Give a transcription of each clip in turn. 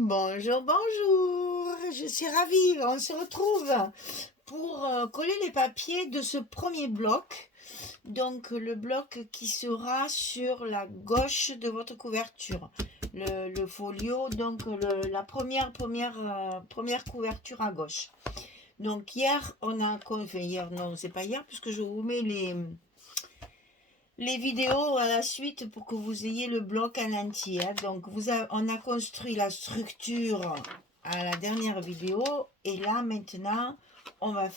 Bonjour, bonjour, je suis ravie, on se retrouve pour coller les papiers de ce premier bloc, donc le bloc qui sera sur la gauche de votre couverture, le folio, donc la première couverture à gauche. Donc hier, enfin hier, non, c'est pas hier, puisque je vous mets les vidéos à la suite pour que vous ayez le bloc en entier. Donc on a construit la structure à la dernière vidéo et là maintenant on va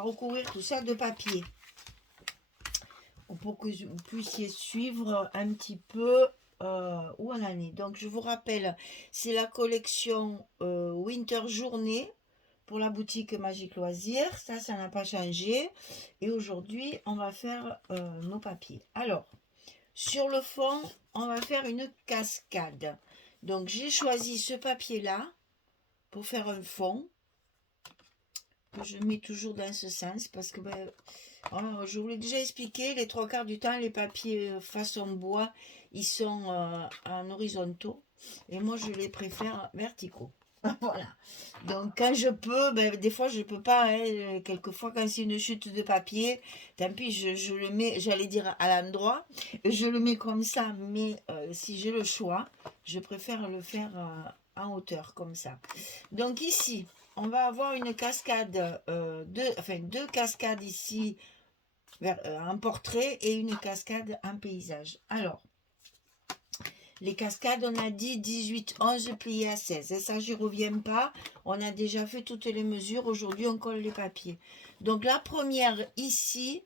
recouvrir tout ça de papier pour que vous puissiez suivre un petit peu où on en est. Donc je vous rappelle, c'est la collection Winter Journée pour la boutique Magique Loisirs. Ça n'a pas changé. Et aujourd'hui, on va faire nos papiers. Alors, sur le fond, on va faire une cascade. Donc, j'ai choisi ce papier-là pour faire un fond, que je mets toujours dans ce sens, parce que je vous l'ai déjà expliqué, les trois quarts du temps, les papiers façon bois, ils sont en horizontaux, et moi, je les préfère verticaux. Voilà. Donc quand je peux, des fois je peux pas, hein. Quelquefois quand c'est une chute de papier, tant pis, je le mets, j'allais dire à l'endroit, je le mets comme ça, mais si j'ai le choix, je préfère le faire en hauteur, comme ça. Donc ici, on va avoir une cascade, deux cascades ici, en portrait et une cascade en paysage. Alors, les cascades, on a dit 18, 11 pliés à 16. Et ça, j'y reviens pas. On a déjà fait toutes les mesures. Aujourd'hui, on colle les papiers. Donc, la première ici,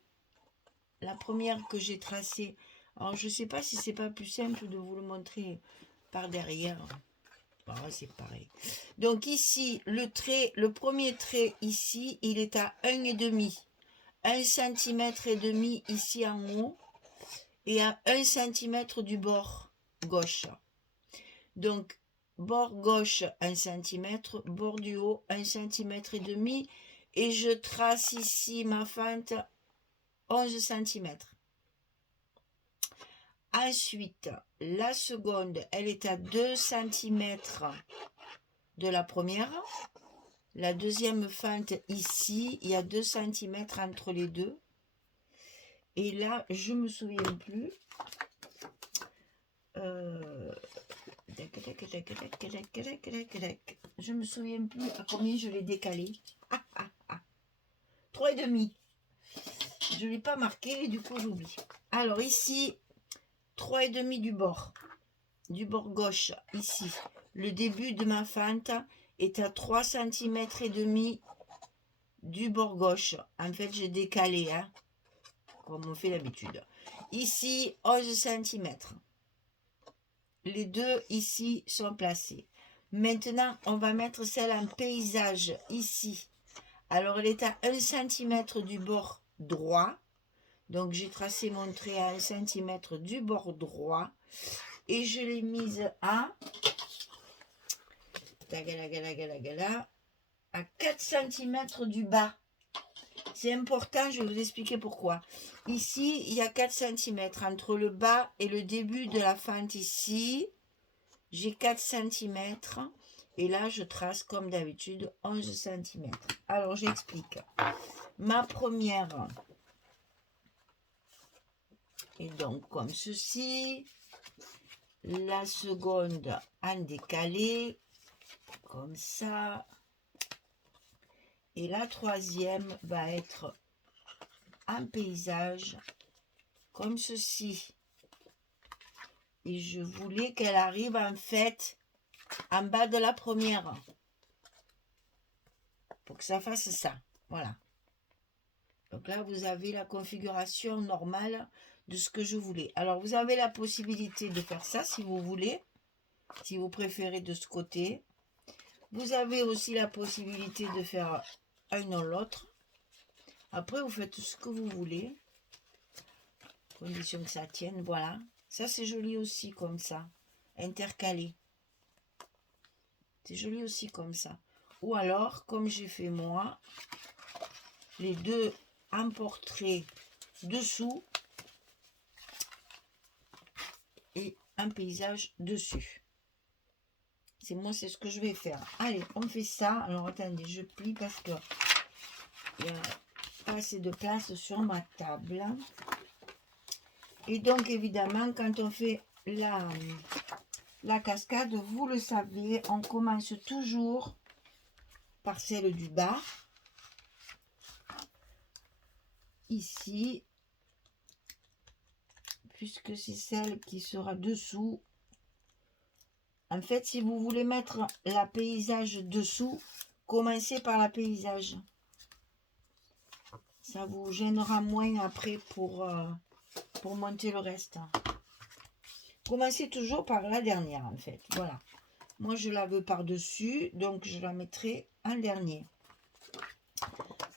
la première que j'ai tracée. Alors, je sais pas si c'est pas plus simple de vous le montrer par derrière. Bon, c'est pareil. Donc, ici, le premier trait ici, il est à 1,5. 1,5 cm ici en haut. Et à 1 cm du bord gauche. Donc, bord gauche 1 cm, bord du haut 1 cm et demi, et je trace ici ma fente 11 cm. Ensuite, la seconde, elle est à 2 cm de la première. La deuxième fente ici, il y a 2 cm entre les deux. Et là, je me souviens plus. Je me souviens plus à combien je l'ai décalé. 3,5. Je ne l'ai pas marqué et du coup j'oublie. Alors ici, 3,5 du bord gauche, ici. Le début de ma fente est à 3 cm et demi du bord gauche. En fait, j'ai décalé, hein, comme on fait d'habitude. Ici, 11 cm. Les deux ici sont placés. Maintenant, on va mettre celle en paysage ici. Alors, elle est à 1 cm du bord droit. Donc, j'ai tracé mon trait à 1 cm du bord droit. Et je l'ai mise à 4 cm du bas. C'est important, je vais vous expliquer pourquoi. Ici, il y a 4 cm entre le bas et le début de la fente ici. J'ai 4 cm. Et là, je trace comme d'habitude 11 cm. Alors, j'explique. Ma première est donc comme ceci. La seconde en décalé, comme ça. Et la troisième va être en paysage, comme ceci. Et je voulais qu'elle arrive en fait en bas de la première. Pour que ça fasse ça. Voilà. Donc là, vous avez la configuration normale de ce que je voulais. Alors, vous avez la possibilité de faire ça si vous voulez. Si vous préférez de ce côté. Vous avez aussi la possibilité de faire un ou l'autre. Après, vous faites ce que vous voulez. Condition que ça tienne, voilà. Ça, c'est joli aussi comme ça. Intercalé. C'est joli aussi comme ça. Ou alors, comme j'ai fait moi, les deux en portrait dessous et un paysage dessus. Moi, c'est ce que je vais faire. Allez, on fait ça. Alors, attendez, je plie parce que il n'y a pas assez de place sur ma table. Et donc, évidemment, quand on fait la cascade, vous le savez, on commence toujours par celle du bas. Ici, puisque c'est celle qui sera dessous. En fait, si vous voulez mettre la paysage dessous, commencez par la paysage. Ça vous gênera moins après pour monter le reste. Commencez toujours par la dernière, en fait. Voilà. Moi, je la veux par-dessus, donc je la mettrai en dernier.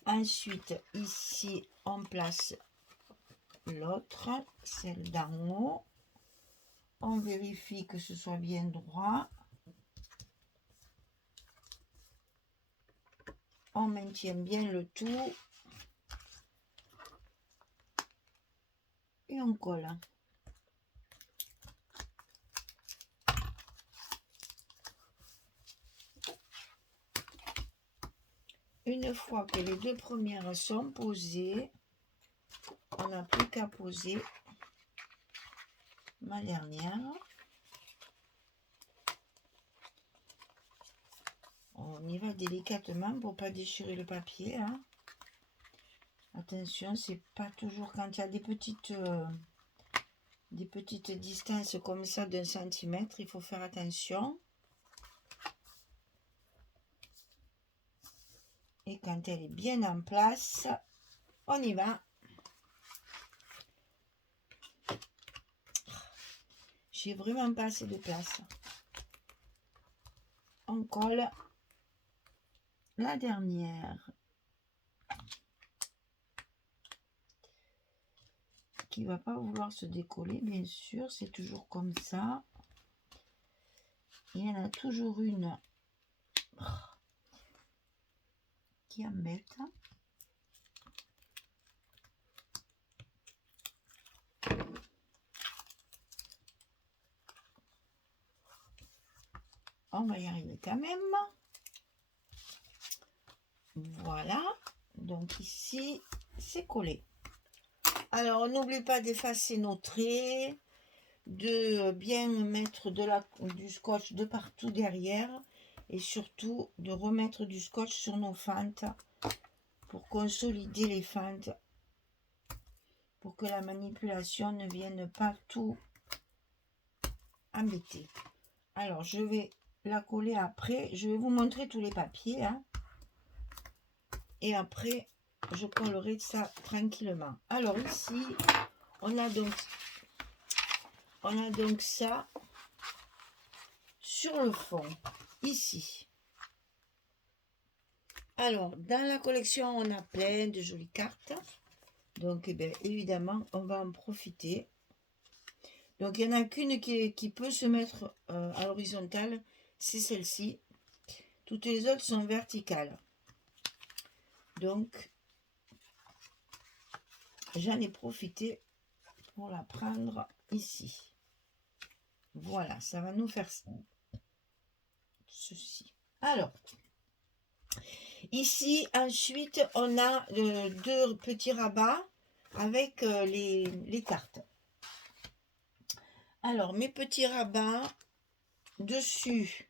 Ensuite, ici, on place l'autre, celle d'en haut. On vérifie que ce soit bien droit. On maintient bien le tout. Et on colle. Une fois que les deux premières sont posées, on n'a plus qu'à poser ma dernière. On y va délicatement pour pas déchirer le papier. Hein. Attention, c'est pas toujours quand il y a des petites distances comme ça d'1 centimètre, il faut faire attention. Et quand elle est bien en place, on y va. J'ai vraiment pas assez de place. On colle la dernière. Qui va pas vouloir se décoller, bien sûr, c'est toujours comme ça. Il y en a toujours une qui embête. On va y arriver quand même. Voilà. Donc ici, c'est collé. Alors, n'oublie pas d'effacer nos traits, de bien mettre du scotch de partout derrière et surtout de remettre du scotch sur nos fentes pour consolider les fentes, pour que la manipulation ne vienne pas tout embêter. Alors, je vais la coller après. Je vais vous montrer tous les papiers. Hein, et après, je collerai ça tranquillement. Alors ici, on a donc ça sur le fond, ici. Alors, dans la collection, on a plein de jolies cartes. Donc, eh bien, évidemment, on va en profiter. Donc, il n'y en a qu'une qui peut se mettre à l'horizontale, c'est celle-ci. Toutes les autres sont verticales. Donc, j'en ai profité pour la prendre ici. Voilà, ça va nous faire ceci. Alors, ici, ensuite, on a deux petits rabats avec les cartes. Alors, mes petits rabats, dessus,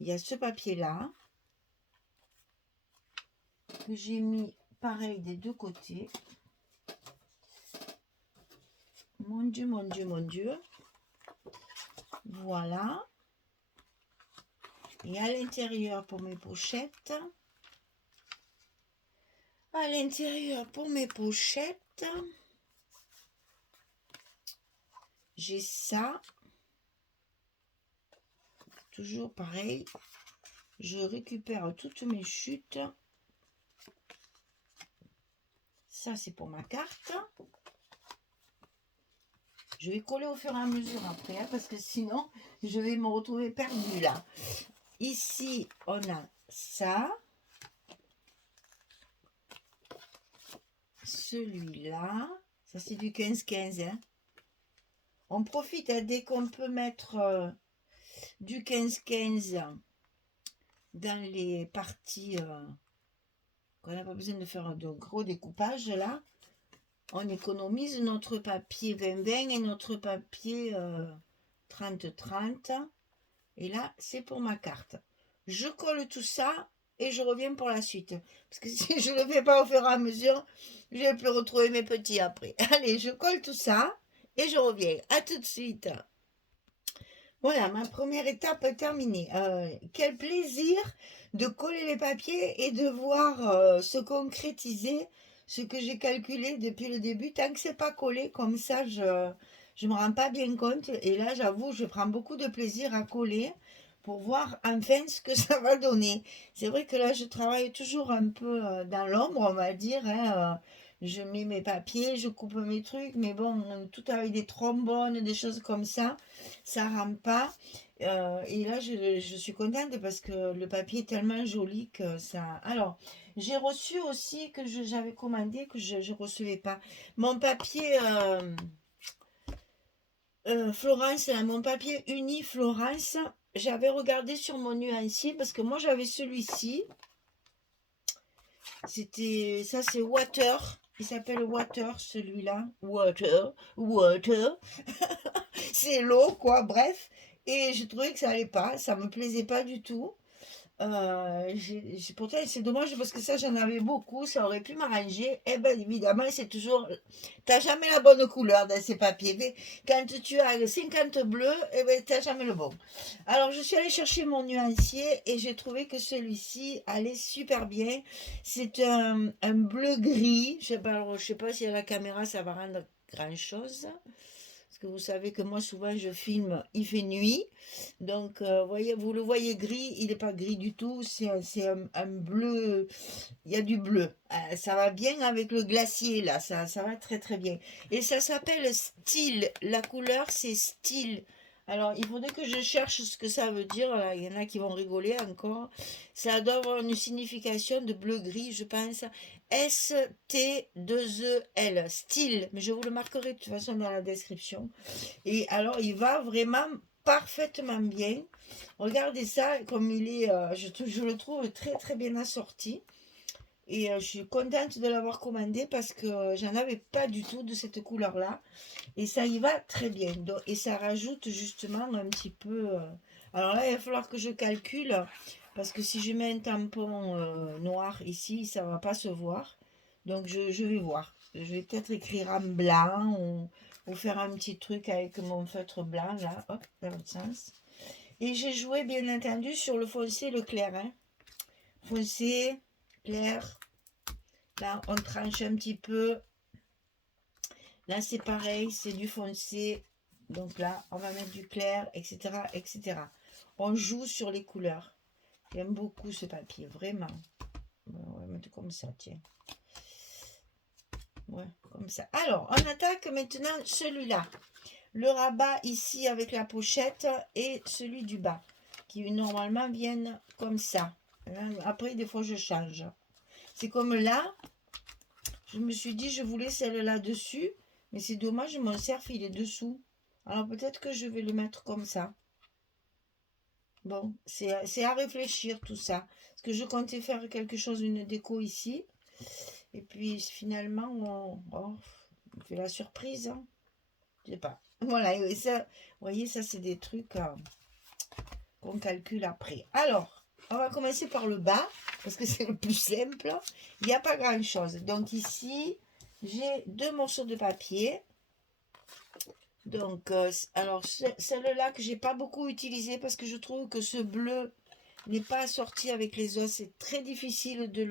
il y a ce papier-là que j'ai mis pareil des deux côtés. Mon Dieu, mon Dieu, mon Dieu. Voilà. Et à l'intérieur pour mes pochettes. À l'intérieur pour mes pochettes. J'ai ça. Toujours pareil. Je récupère toutes mes chutes. Ça, c'est pour ma carte. Je vais coller au fur et à mesure après, hein, parce que sinon, je vais me retrouver perdue là. Ici, on a ça. Celui-là. Ça, c'est du 15-15. Hein. On profite hein, dès qu'on peut mettre du 15-15 dans les parties qu'on n'a pas besoin de faire de gros découpage là. On économise notre papier 20-20 et notre papier 30-30. Et là, c'est pour ma carte. Je colle tout ça et je reviens pour la suite. Parce que si je ne le fais pas au fur et à mesure, je ne vais plus retrouver mes petits après. Allez, je colle tout ça et je reviens. À tout de suite. Voilà, ma première étape est terminée. Quel plaisir de coller les papiers et de voir se concrétiser ce que j'ai calculé depuis le début. Tant que c'est pas collé comme ça, je me rends pas bien compte. Et là, j'avoue, je prends beaucoup de plaisir à coller pour voir enfin ce que ça va donner. C'est vrai que là, je travaille toujours un peu dans l'ombre, on va dire, hein. Je mets mes papiers, je coupe mes trucs, mais bon, tout avec des trombones, des choses comme ça rend pas. Et là, je suis contente parce que le papier est tellement joli que ça. Alors, j'ai reçu aussi que j'avais commandé que je ne recevais pas. Mon papier Florence, là, mon papier uni Florence, j'avais regardé sur mon nuancier parce que moi j'avais celui-ci. C'était ça, c'est Water. Il s'appelle Water, celui-là. Water. C'est l'eau, quoi, bref. Et je trouvais que ça allait pas, ça me plaisait pas du tout. Pourtant, c'est dommage parce que ça, j'en avais beaucoup, ça aurait pu m'arranger. Eh bien, évidemment, c'est toujours. T'as jamais la bonne couleur dans ces papiers. Mais quand tu as 50 bleus, eh ben, t'as jamais le bon. Alors, je suis allée chercher mon nuancier et j'ai trouvé que celui-ci allait super bien. C'est un bleu-gris. Je sais pas si à la caméra, ça va rendre grand-chose. Parce que vous savez que moi, souvent, je filme, il fait nuit. Donc, voyez, vous le voyez gris, il n'est pas gris du tout. C'est un bleu. Il y a du bleu. Ça va bien avec le glacier, là. Ça va très, très bien. Et ça s'appelle Style. La couleur, c'est Style. Alors, il faudrait que je cherche ce que ça veut dire. Là, il y en a qui vont rigoler encore. Ça doit avoir une signification de bleu-gris, je pense. S-T-2-E-L. Style. Mais je vous le marquerai de toute façon dans la description. Et alors, il va vraiment parfaitement bien. Regardez ça, comme il est, je le trouve très très bien assorti. Et je suis contente de l'avoir commandé parce que j'en avais pas du tout de cette couleur-là. Et ça y va très bien. Et ça rajoute justement un petit peu. Alors là, il va falloir que je calcule parce que si je mets un tampon noir ici, ça va pas se voir. Donc je vais voir. Je vais peut-être écrire en blanc ou faire un petit truc avec mon feutre blanc là, hop, dans l'autre sens. Et j'ai joué bien entendu sur le foncé et le clair. Hein. Foncé, clair. Là, on tranche un petit peu. Là, c'est pareil, c'est du foncé. Donc là, on va mettre du clair, etc., etc. On joue sur les couleurs. J'aime beaucoup ce papier, vraiment. On va mettre comme ça, tiens. Ouais, comme ça. Alors, on attaque maintenant celui-là. Le rabat ici avec la pochette et celui du bas, qui normalement viennent comme ça. Après, des fois, je change. C'est comme là, je me suis dit, je voulais celle-là dessus, mais c'est dommage, mon cerf, il est dessous. Alors, peut-être que je vais le mettre comme ça. Bon, c'est à réfléchir tout ça. Parce que je comptais faire quelque chose, une déco ici. Et puis, finalement, on fait la surprise. Hein. Je sais pas. Voilà, et ça, vous voyez, ça, c'est des trucs qu'on calcule après. Alors, on va commencer par le bas, parce que c'est le plus simple. Il n'y a pas grand-chose. Donc ici, j'ai 2 morceaux de papier. Donc, alors, celle-là que j'ai pas beaucoup utilisée, parce que je trouve que ce bleu n'est pas assorti avec les os. C'est très difficile de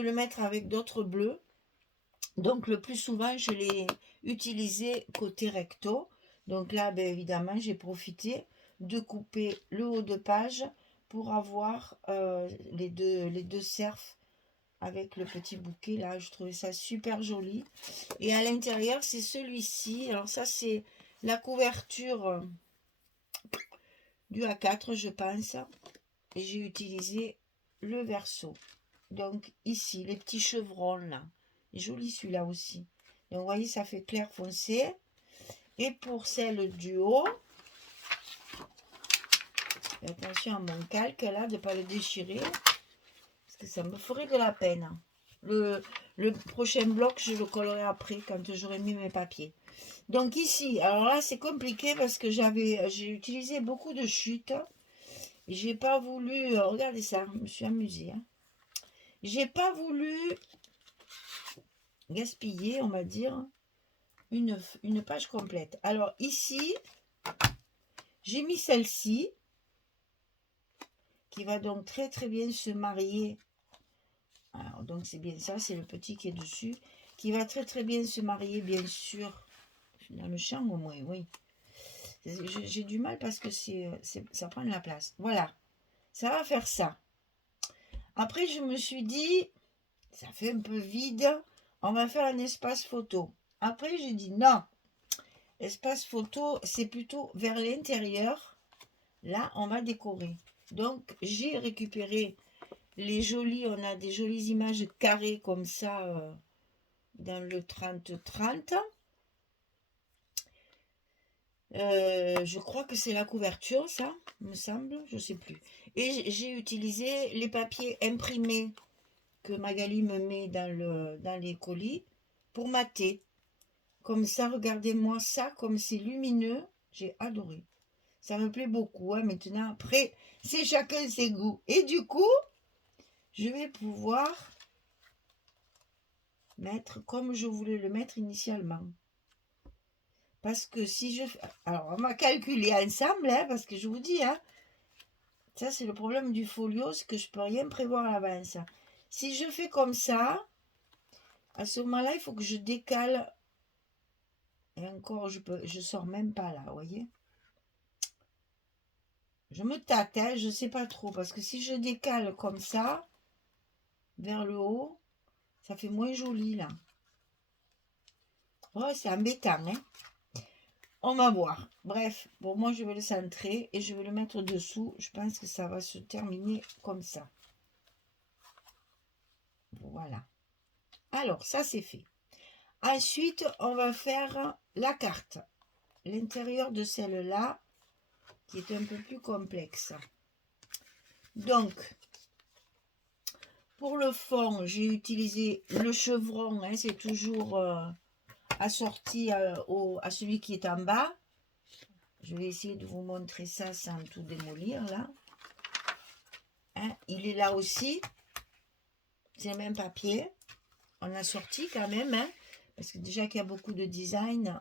le mettre avec d'autres bleus. Donc, le plus souvent, je l'ai utilisé côté recto. Donc là, ben, évidemment, j'ai profité de couper le haut de page pour avoir les deux cerfs avec le petit bouquet là. Je trouvais ça super joli. Et à l'intérieur, c'est celui-ci. Alors ça, c'est la couverture du A4, je pense. Et j'ai utilisé le verso. Donc ici, les petits chevrons là. Joli celui-là aussi. Donc vous voyez, ça fait clair foncé. Et pour celle du haut, Fais attention à mon calque là, de ne pas le déchirer. Parce que ça me ferait de la peine. Le prochain bloc, je le collerai après, quand j'aurai mis mes papiers. Donc ici, alors là, c'est compliqué parce que j'ai utilisé beaucoup de chutes. J'ai pas voulu... regardez ça, je me suis amusée. Hein. J'ai pas voulu gaspiller, on va dire, une page complète. Alors ici, j'ai mis celle-ci, qui va donc très très bien se marier. Alors donc c'est bien ça, c'est le petit qui est dessus, qui va très très bien se marier, bien sûr, dans le champ au moins, oui. J'ai du mal parce que ça prend de la place. Voilà, ça va faire ça. Après, je me suis dit, ça fait un peu vide, on va faire un espace photo. Après, j'ai dit non, espace photo, c'est plutôt vers l'intérieur. Là, on va décorer. Donc, j'ai récupéré on a des jolies images carrées comme ça dans le 30-30. Je crois que c'est la couverture, ça, me semble, je sais plus. Et j'ai utilisé les papiers imprimés que Magali me met dans les colis pour mater. Comme ça, regardez-moi ça, comme c'est lumineux, j'ai adoré. Ça me plaît beaucoup, hein, maintenant. Après, c'est chacun ses goûts. Et du coup, je vais pouvoir mettre comme je voulais le mettre initialement. Parce que si je... Alors, on va calculer ensemble, hein, parce que je vous dis, hein, ça c'est le problème du folio, c'est que je ne peux rien prévoir à l'avance. Si je fais comme ça, à ce moment-là, il faut que je décale. Et encore, je sors même pas là, vous voyez. Je me tâte, hein, je ne sais pas trop, parce que si je décale comme ça, vers le haut, ça fait moins joli là. Oh, c'est embêtant, hein. On va voir. Bref, bon, moi je vais le centrer et je vais le mettre dessous. Je pense que ça va se terminer comme ça. Voilà. Alors, ça c'est fait. Ensuite, on va faire la carte. L'intérieur de celle-là, qui est un peu plus complexe. Donc, pour le fond, j'ai utilisé le chevron. Hein, c'est toujours assorti à celui qui est en bas. Je vais essayer de vous montrer ça sans tout démolir là. Hein, il est là aussi. C'est le même papier. On a sorti quand même. Hein, parce que déjà qu'il y a beaucoup de design.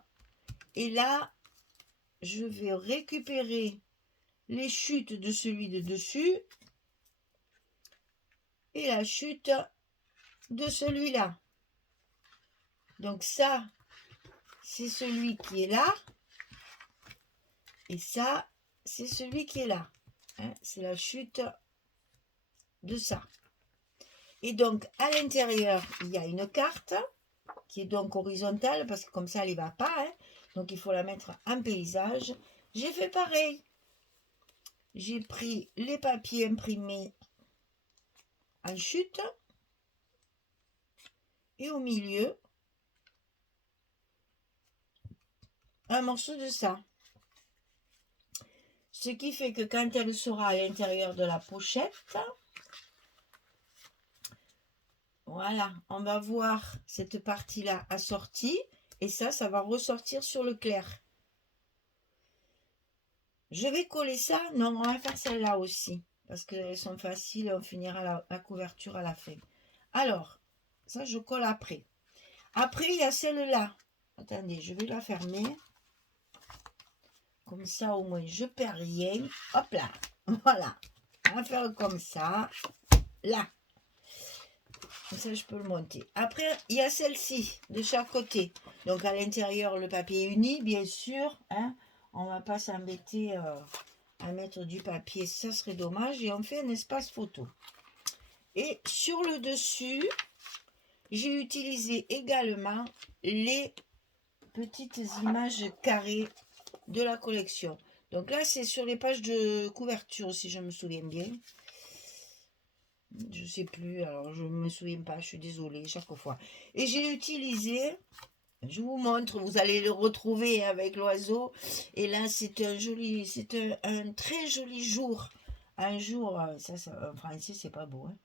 Et là, je vais récupérer les chutes de celui de dessus. Et la chute de celui-là. Donc ça, c'est celui qui est là. Et ça, c'est celui qui est là. Hein, c'est la chute de ça. Et donc, à l'intérieur, il y a une carte qui est donc horizontale parce que comme ça, elle n'y va pas. Hein, donc, il faut la mettre en paysage. J'ai fait pareil. J'ai pris les papiers imprimés en chute. Et au milieu, un morceau de ça. Ce qui fait que quand elle sera à l'intérieur de la pochette, voilà, on va voir cette partie-là assortie. Et ça va ressortir sur le clair. Je vais coller ça. Non, on va faire celle-là aussi. Parce qu'elles sont faciles. On finira la couverture à la fin. Alors, ça, je colle après. Après, il y a celle-là. Attendez, je vais la fermer. Comme ça, au moins, je ne perds rien. Hop là. Voilà. On va faire comme ça. Là. Comme ça, je peux le monter. Après, il y a celle-ci, de chaque côté. Donc, à l'intérieur, le papier uni, bien sûr. Hein. On ne va pas s'embêter à mettre du papier. Ça serait dommage. Et on fait un espace photo. Et sur le dessus, j'ai utilisé également les petites images carrées de la collection. Donc là, c'est sur les pages de couverture, si je me souviens bien. Je sais plus, alors je ne me souviens pas, je suis désolée chaque fois. Et j'ai utilisé Je vous montre, vous allez le retrouver avec l'oiseau. Et là, c'est un très joli jour. Un jour, en français, c'est pas beau, hein.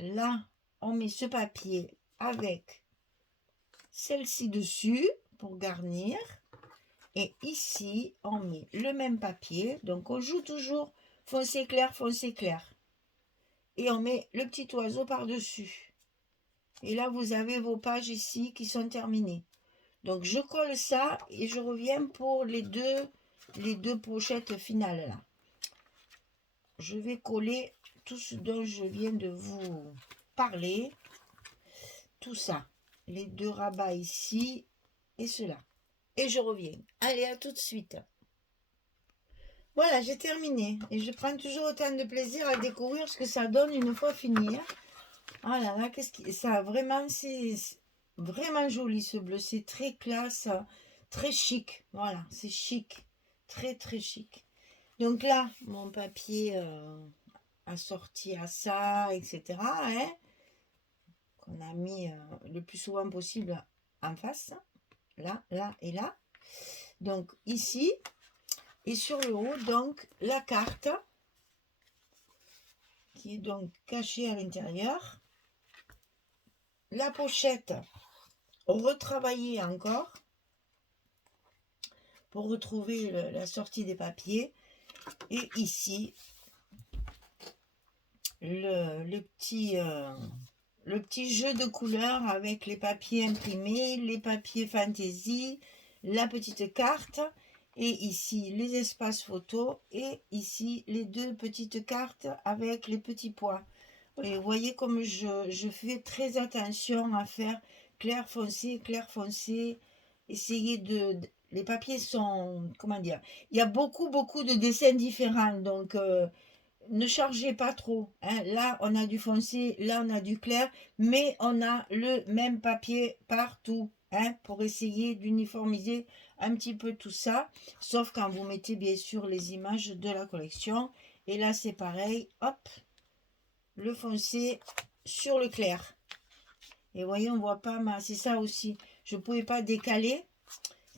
Là, on met ce papier avec celle-ci dessus pour garnir. Et ici, on met le même papier. Donc, on joue toujours foncé clair, foncé clair. Et on met le petit oiseau par-dessus. Et là, vous avez vos pages ici qui sont terminées. Donc, je colle ça et je reviens pour les deux pochettes finales là. Je vais coller tout ce dont je viens de vous parler. Tout ça. Les deux rabats ici et cela. Et je reviens. Allez, à tout de suite. Voilà, j'ai terminé. Et je prends toujours autant de plaisir à découvrir ce que ça donne une fois fini. Hein. Ah là là, ça vraiment, c'est vraiment joli ce bleu. C'est très classe, très chic. Voilà, c'est chic. Très très chic. Donc là, mon papier assorti à ça, etc. Hein, qu'on a mis le plus souvent possible en face. Là, là et là. Donc ici. Et sur le haut, donc, la carte qui est donc cachée à l'intérieur. La pochette retravaillée encore pour retrouver la sortie des papiers. Et ici, le petit jeu de couleurs avec les papiers imprimés, les papiers fantaisie, la petite carte. Et ici, les espaces photos. Et ici, les deux petites cartes avec les petits points. Et vous voyez comme je fais très attention à faire clair foncé, clair foncé. Essayer les papiers sont, comment dire, il y a beaucoup de dessins différents. Donc, ne chargez pas trop. Hein. Là, on a du foncé, là, on a du clair. Mais on a le même papier partout. Hein, pour essayer d'uniformiser un petit peu tout ça. Sauf quand vous mettez bien sûr les images de la collection. Et là, c'est pareil. Hop. Le foncé sur le clair. Et voyez, on voit pas c'est ça aussi. Je pouvais pas décaler.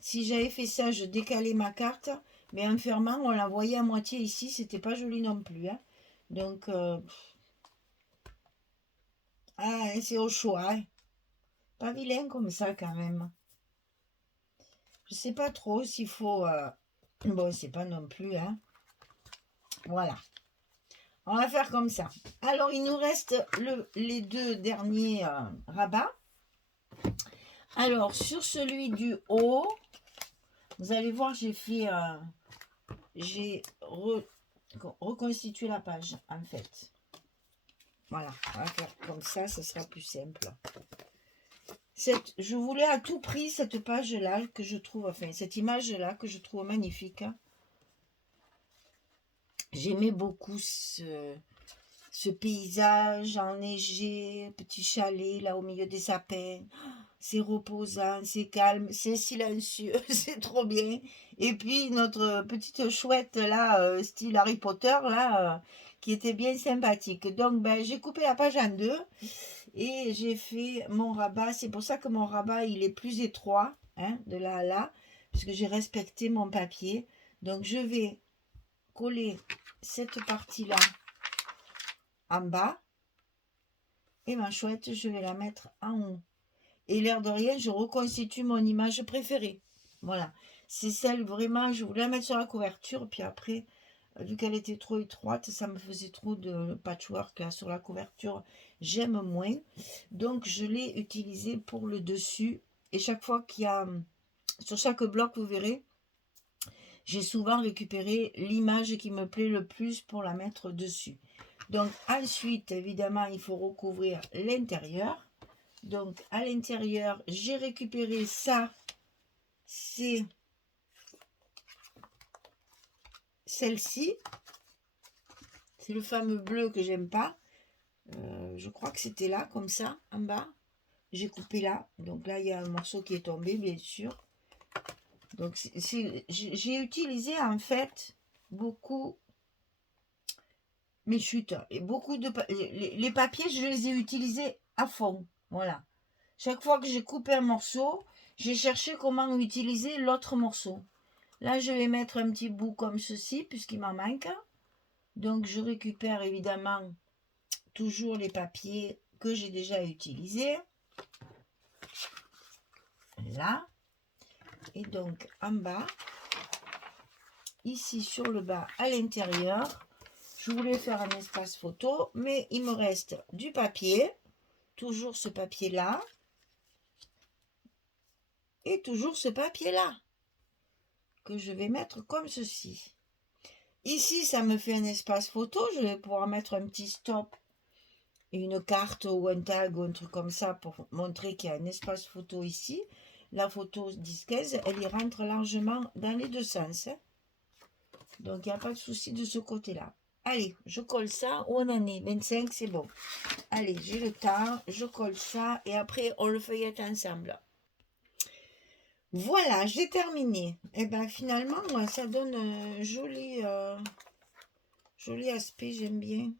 Si j'avais fait ça, je décalais ma carte. Mais en fermant, on la voyait à moitié ici. C'était pas joli non plus. Hein. Donc, c'est au choix. Hein. Pas vilain comme ça quand même. Je sais pas trop s'il faut... Bon, c'est pas non plus. Hein. Voilà. On va faire comme ça. Alors, il nous reste les deux derniers rabats. Alors, sur celui du haut, vous allez voir, j'ai reconstitué la page, en fait. Voilà, on va faire comme ça, ce sera plus simple. Je voulais à tout prix cette page-là que je trouve, enfin, cette image-là que je trouve magnifique. Hein. J'aimais beaucoup ce paysage enneigé, petit chalet là au milieu des sapins. C'est reposant, c'est calme, c'est silencieux, c'est trop bien. Et puis notre petite chouette là, style Harry Potter là, qui était bien sympathique. Donc ben, j'ai coupé la page en deux et j'ai fait mon rabat. C'est pour ça que mon rabat il est plus étroit, hein, de là à là, puisque j'ai respecté mon papier. Donc je vais coller cette partie là en bas et ma chouette je vais la mettre en haut. Et l'air de rien, je reconstitue mon image préférée. Voilà. C'est celle vraiment, je voulais la mettre sur la couverture, puis après, vu qu'elle était trop étroite, ça me faisait trop de patchwork là, sur la couverture. J'aime moins. Donc, je l'ai utilisée pour le dessus. Et chaque fois qu'il y a, sur chaque bloc, vous verrez, j'ai souvent récupéré l'image qui me plaît le plus pour la mettre dessus. Donc, ensuite, évidemment, il faut recouvrir l'intérieur. Donc, à l'intérieur, j'ai récupéré ça. C'est celle-ci. C'est le fameux bleu que j'aime pas. Je crois que c'était là, comme ça, en bas. J'ai coupé là. Donc là, il y a un morceau qui est tombé, bien sûr. Donc, j'ai utilisé, en fait, beaucoup mes chutes. Et beaucoup de... Les papiers, je les ai utilisés à fond. Voilà. chaque fois que j'ai coupé un morceau, j'ai cherché comment utiliser l'autre morceau. Là, je vais mettre un petit bout comme ceci, puisqu'il m'en manque. Donc, je récupère évidemment toujours les papiers que j'ai déjà utilisés. Là. Et donc, en bas, ici sur le bas, à l'intérieur, je voulais faire un espace photo, mais il me reste du papier, toujours ce papier-là, et toujours ce papier-là, que je vais mettre comme ceci. Ici, ça me fait un espace photo, je vais pouvoir mettre un petit stop, et une carte ou un tag ou un truc comme ça pour montrer qu'il y a un espace photo ici. La photo 10-15, elle y rentre largement dans les deux sens. Donc, il n'y a pas de souci de ce côté-là. Allez, je colle ça. Où on en est? 25, c'est bon. Allez, j'ai le temps. Je colle ça. Et après, on le feuillette ensemble. Voilà, j'ai terminé. Et bien, finalement, ça donne un joli, joli aspect. J'aime bien.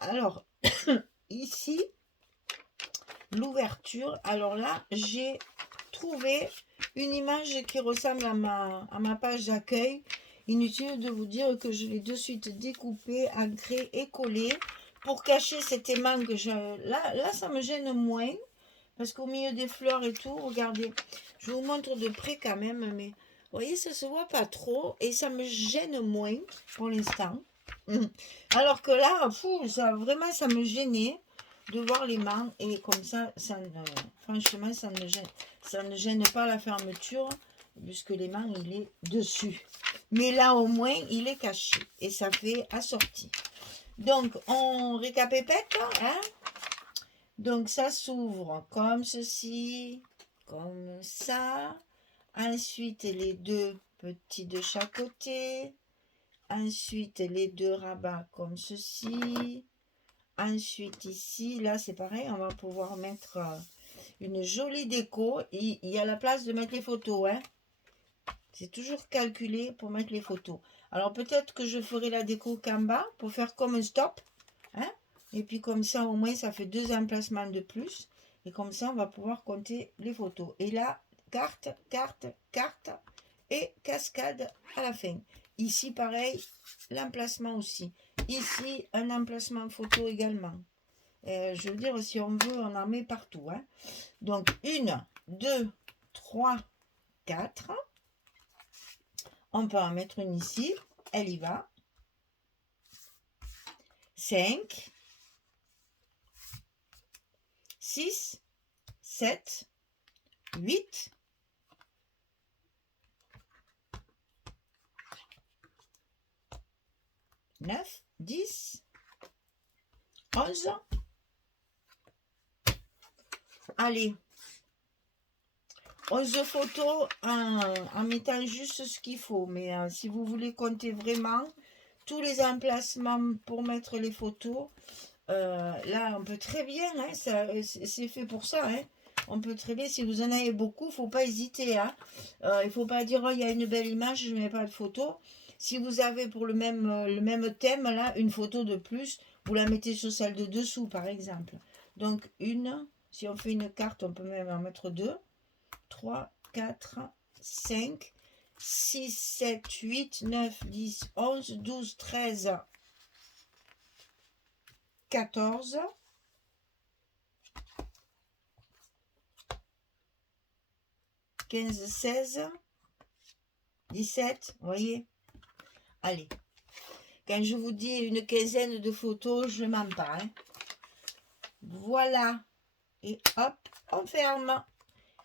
Alors, ici, l'ouverture. Alors là, j'ai trouvé une image qui ressemble à ma page d'accueil. Inutile de vous dire que je l'ai de suite découpé, ancré et collé pour cacher cet aimant que je... Là, ça me gêne moins parce qu'au milieu des fleurs et tout, regardez, je vous montre de près quand même, mais vous voyez, ça se voit pas trop et ça me gêne moins pour l'instant. Alors que là, vraiment, ça me gênait de voir les mains et comme ça, franchement, ça ne gêne pas la fermeture puisque les mains, il est dessus. Mais là, au moins, il est caché et ça fait assorti. Donc, on récapépète, hein? Donc, ça s'ouvre comme ceci, comme ça. Ensuite, les deux petits de chaque côté. Ensuite, les deux rabats comme ceci. Ensuite, ici, là, c'est pareil, on va pouvoir mettre une jolie déco. Il y a la place de mettre les photos, hein. C'est toujours calculé pour mettre les photos. Alors, peut-être que je ferai la déco qu'en bas pour faire comme un stop, hein. Et puis, comme ça, au moins, ça fait 2 emplacements de plus. Et comme ça, on va pouvoir compter les photos. Et là, carte, carte, carte et cascade à la fin. Ici, pareil, l'emplacement aussi. Ici, un emplacement photo également. Je veux dire, si on veut, on en met partout, hein. Donc, 1, 2, 3, 4. On peut en mettre une ici. Elle y va. 5, 6, 7, 8, 9, 10, 11. Allez, 11 photos en mettant juste ce qu'il faut. Mais si vous voulez compter vraiment tous les emplacements pour mettre les photos, là, on peut très bien, hein, c'est fait pour ça. Hein. On peut très bien, si vous en avez beaucoup, il ne faut pas hésiter. Hein. Il ne faut pas dire, oh, il y a une belle image, je ne mets pas de photo. Si vous avez pour le même thème, là, une photo de plus, vous la mettez sur celle de dessous, par exemple. Donc, si on fait une carte, on peut même en mettre 2, 3, 4, 5, 6, 7, 8, 9, 10, 11, 12, 13, 14, 15, 16, 17, vous voyez? Allez, quand je vous dis une quinzaine de photos, je ne mens pas. Hein. Voilà. Et hop, on ferme.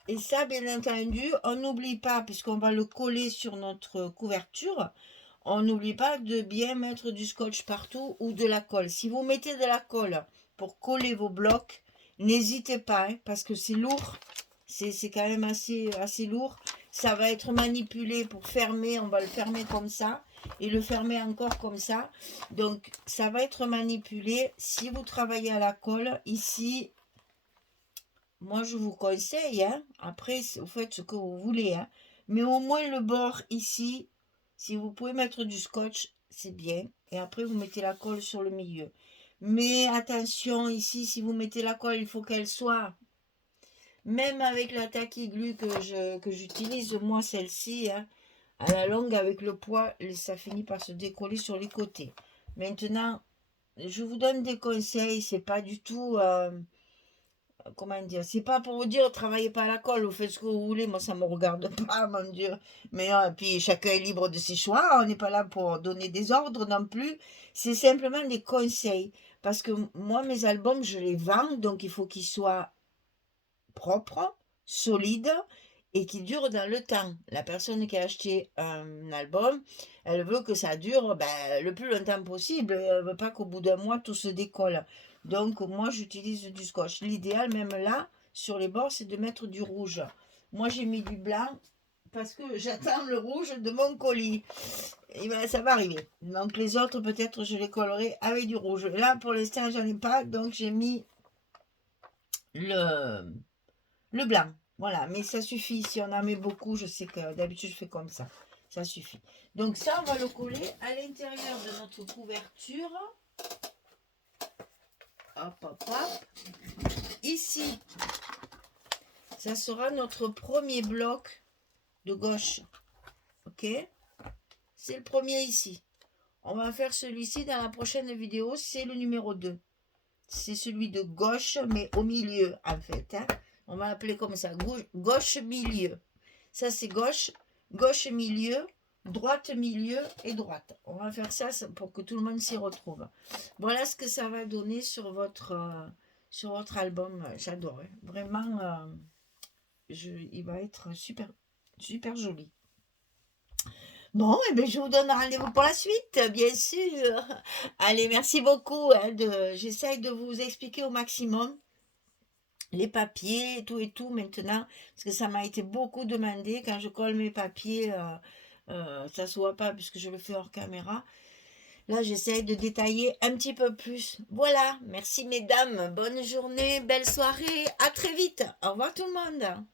Et ça, bien entendu, on n'oublie pas, puisqu'on va le coller sur notre couverture, on n'oublie pas de bien mettre du scotch partout ou de la colle. Si vous mettez de la colle pour coller vos blocs, n'hésitez pas, hein, parce que c'est lourd. C'est quand même assez lourd. Ça va être manipulé pour fermer. On va le fermer comme ça et le fermer encore comme ça. Donc, ça va être manipulé. Si vous travaillez à la colle, ici, moi, je vous conseille, hein, après, vous faites ce que vous voulez, hein, mais au moins le bord ici, si vous pouvez mettre du scotch, c'est bien. Et après, vous mettez la colle sur le milieu. Mais attention, ici, si vous mettez la colle, il faut qu'elle soit Même avec la taquiglu que j'utilise, moi, celle-ci, hein, à la longue, avec le poids, ça finit par se décoller sur les côtés. Maintenant, je vous donne des conseils, c'est pas du tout, comment dire, c'est pas pour vous dire travaillez pas à la colle, vous faites ce que vous voulez, moi ça me regarde pas, mon Dieu. Mais puis chacun est libre de ses choix, on n'est pas là pour donner des ordres non plus, c'est simplement des conseils. Parce que moi, mes albums, je les vends, donc il faut qu'ils soient propre, solide et qui dure dans le temps. La personne qui a acheté un album, elle veut que ça dure le plus longtemps possible. Elle veut pas qu'au bout d'un mois, tout se décolle. Donc, moi, j'utilise du scotch. L'idéal, même là, sur les bords, c'est de mettre du rouge. Moi, j'ai mis du blanc parce que j'attends le rouge de mon colis. Et ben, ça va arriver. Donc, les autres, peut-être, je les collerai avec du rouge. Là, pour l'instant, j'en ai pas. Donc, j'ai mis le blanc, voilà, mais ça suffit. Si on en met beaucoup, je sais que d'habitude je fais comme ça. Ça suffit. Donc ça, on va le coller à l'intérieur de notre couverture. Hop, hop, hop. Ici, ça sera notre premier bloc de gauche. Ok? C'est le premier ici. On va faire celui-ci dans la prochaine vidéo. C'est le numéro 2. C'est celui de gauche, mais au milieu, en fait. Hein. On va appeler comme ça, gauche milieu. Ça, c'est gauche, gauche milieu, droite milieu et droite. On va faire ça pour que tout le monde s'y retrouve. Voilà ce que ça va donner sur votre album. J'adore. Hein. Vraiment, il va être super, super joli. Bon, eh bien, je vous donne rendez-vous pour la suite, bien sûr. Allez, merci beaucoup. Hein, j'essaye de vous expliquer au maximum les papiers et tout maintenant, parce que ça m'a été beaucoup demandé. Quand je colle mes papiers, ça se voit pas puisque je le fais hors caméra. Là, j'essaye de détailler un petit peu plus. Voilà, merci mesdames, bonne journée, belle soirée, à très vite. Au revoir tout le monde.